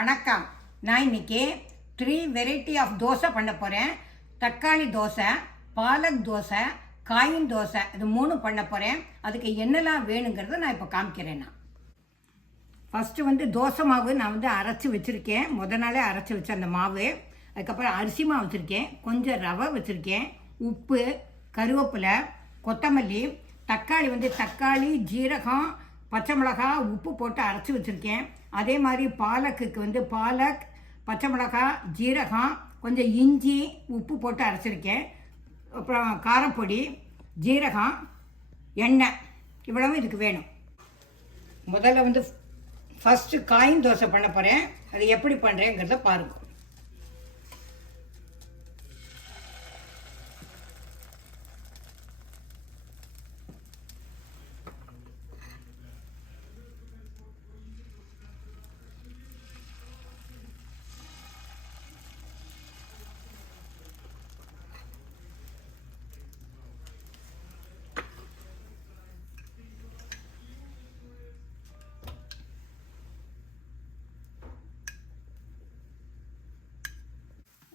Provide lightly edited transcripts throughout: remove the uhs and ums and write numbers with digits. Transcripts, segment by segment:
வணக்கம். நான் இன்னைக்கு 3 வெரைட்டி ஆஃப் தோசை பண்ண போகிறேன். தக்காளி தோசை, பாலக் தோசை, காயின் தோசை, இது 3 பண்ண போகிறேன். அதுக்கு என்னெல்லாம் வேணுங்கிறத நான் இப்போ காமிக்கிறேன். ஃபஸ்ட்டு தோசை மாவு நான் அரைச்சி வச்சுருக்கேன். நாளே அரைச்சி வச்ச அந்த மாவு. அதுக்கப்புறம் அரிசி மாவு வச்சுருக்கேன், கொஞ்சம் ரவை வச்சுருக்கேன், உப்பு, கருவேப்பிலை, கொத்தமல்லி, தக்காளி தக்காளி, ஜீரகம், பச்சை மிளகா, உப்பு போட்டு அரைச்சி வச்சுருக்கேன். அதே மாதிரி பாலக்குக்கு பாலக், பச்சை மிளகா, ஜீரகம், கொஞ்சம் இஞ்சி, உப்பு போட்டு அரைச்சிருக்கேன். அப்புறம் காரப்பொடி, ஜீரகம், எண்ணெய், இவ்வளவு இதுக்கு வேணும். முதல்ல ஃபஸ்ட்டு காயின் தோசை பண்ண போகிறேன். அது எப்படி பண்ணுறேங்கிறத பாருங்கள்.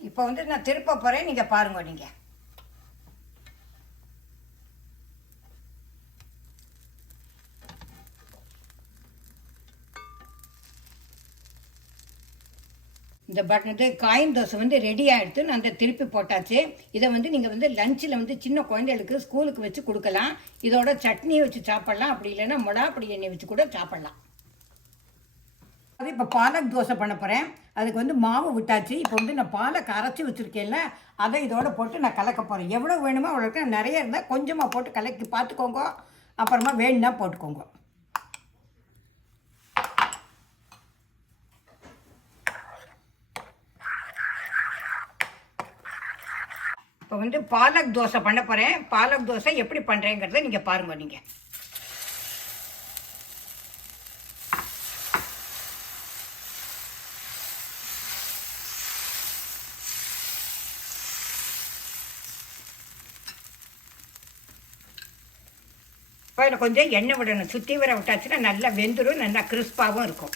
இப்போ நான் திருப்ப போகிறேன், நீங்கள் பாருங்க. நீங்கள் இந்த காயின் தோசை ரெடி ஆகிடுத்து. நான் திருப்பி போட்டாச்சு. இதை நீங்கள் லஞ்சில் சின்ன குழந்தைகளுக்கு ஸ்கூலுக்கு வச்சு கொடுக்கலாம். இதோட சட்னி வச்சு சாப்பிட்லாம், அப்படி இல்லைன்னா மிளகாப்பொடி எண்ணெய் வச்சு கூட சாப்பிட்லாம். அது இப்போ பாலக் தோசை பண்ண போகிறேன். அதுக்கு மாவு விட்டாச்சு. இப்போ நான் பாலக் அரைச்சி வச்சுருக்கேன்ல, அதை இதோட போட்டு நான் கலக்க போகிறேன். எவ்வளோ வேணுமோ அவ்வளோக்கு. நிறைய இருந்தால் கொஞ்சமாக போட்டு கலக்கி பார்த்துக்கோங்க, அப்புறமா வேணும்னா போட்டுக்கோங்க. இப்போ பாலக் தோசை பண்ண போகிறேன். பாலக் தோசை எப்படி பண்ணுறேங்கிறத நீங்கள் பாருங்கள். நீங்கள் இப்போ இதில் கொஞ்சம் எண்ணெய் விடணும். சுற்றி வர விட்டாச்சுன்னா நல்லா வெந்துடும், நல்லா கிறிஸ்பாகவும் இருக்கும்.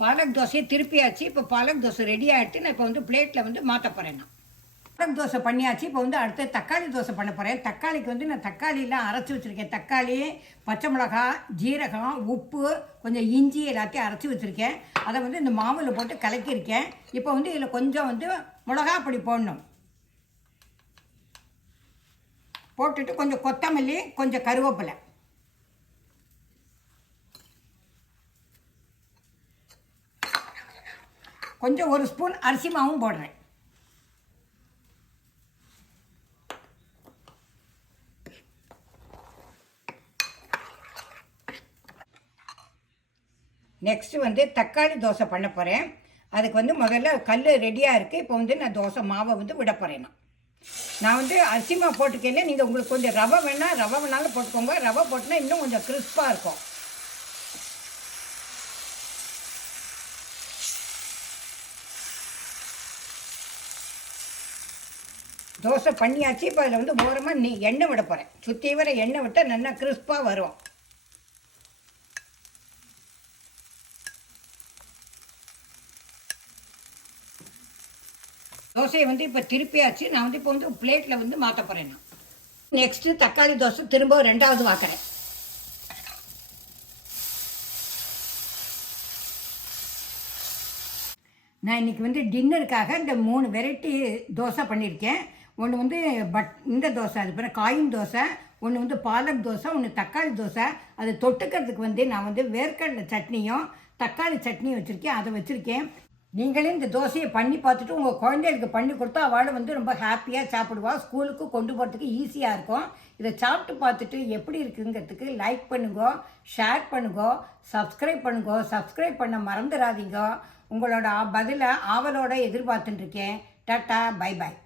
பாலக் தோசையை திருப்பியாச்சு. இப்போ பாலக் தோசை ரெடி ஆகிட்டு நான் இப்போ பிளேட்டில் மாற்ற போகிறேன். நான் பாலக் தோசை பண்ணியாச்சு. இப்போ அடுத்து தக்காளி தோசை பண்ண போகிறேன். தக்காளிக்கு நான் தக்காளியெலாம் அரைச்சி வச்சுருக்கேன். தக்காளி, பச்சை மிளகா, ஜீரகம், உப்பு, கொஞ்சம் இஞ்சி எல்லாத்தையும் அரைச்சி வச்சுருக்கேன். அதை இந்த மாவில் போட்டு கலக்கியிருக்கேன். இப்போ இதில் கொஞ்சம் மிளகா பொடி போடணும். போட்டுட்டு கொஞ்சம் கொத்தமல்லி, கொஞ்சம் கருவேப்பிலை, கொஞ்சம் 1 ஸ்பூன் அரிசி மாவும் போடுறேன். நெக்ஸ்ட்டு தக்காளி தோசை பண்ண போகிறேன். அதுக்கு முதல்ல கல் ரெடியாக இருக்குது. இப்போ நான் தோசை மாவை விட போகிறேன். நான் அரிசி மாவு போட்டுக்கல. நீங்கள் உங்களுக்கு கொஞ்சம் ரவை வேணாலும் போட்டுக்கோங்க. ரவை போட்டுனா இன்னும் கொஞ்சம் கிறிஸ்பாக இருக்கும். தோசை பண்ணியாச்சு. இப்போ அதில் ஓரமாக எண்ணெய் விட போகிறேன். சுற்றி வர எண்ணெய் விட்டால் நல்லா கிறிஸ்பாக வரும். தோசையை இப்போ திருப்பியாச்சு. நான் இப்போ பிளேட்டில் மாற்ற போகிறேன். நான் நெக்ஸ்ட்டு தக்காளி தோசை திரும்ப 2வது வாக்குறேன். நான் இன்றைக்கி டின்னருக்காக இந்த 3 வெரைட்டி தோசை பண்ணியிருக்கேன். ஒன்று இந்த தோசை, அது பிறகு காயின் தோசை, ஒன்று பாலக் தோசை, ஒன்று தக்காளி தோசை. அது தொட்டுக்கிறதுக்கு நான் வேர்க்கடலை சட்னியும் தக்காளி சட்னியும் வச்சுருக்கேன். அதை வச்சுருக்கேன். நீங்களே இந்த தோசையை பண்ணி பார்த்துட்டு உங்கள் குழந்தைகளுக்கு பண்ணி கொடுத்தா அவளும் ரொம்ப ஹாப்பியாக சாப்பிடுவாள். ஸ்கூலுக்கு கொண்டு போகிறதுக்கு ஈஸியாக இருக்கும். இதை சாப்பிட்டு பார்த்துட்டு எப்படி இருக்குங்கிறதுக்கு லைக் பண்ணுங்க, ஷேர் பண்ணுங்க, சப்ஸ்கிரைப் பண்ண மறந்துடாதீங்க. உங்களோட பதிலை ஆவலோடு எதிர்பார்த்துட்டுருக்கேன். Tata, bye bye.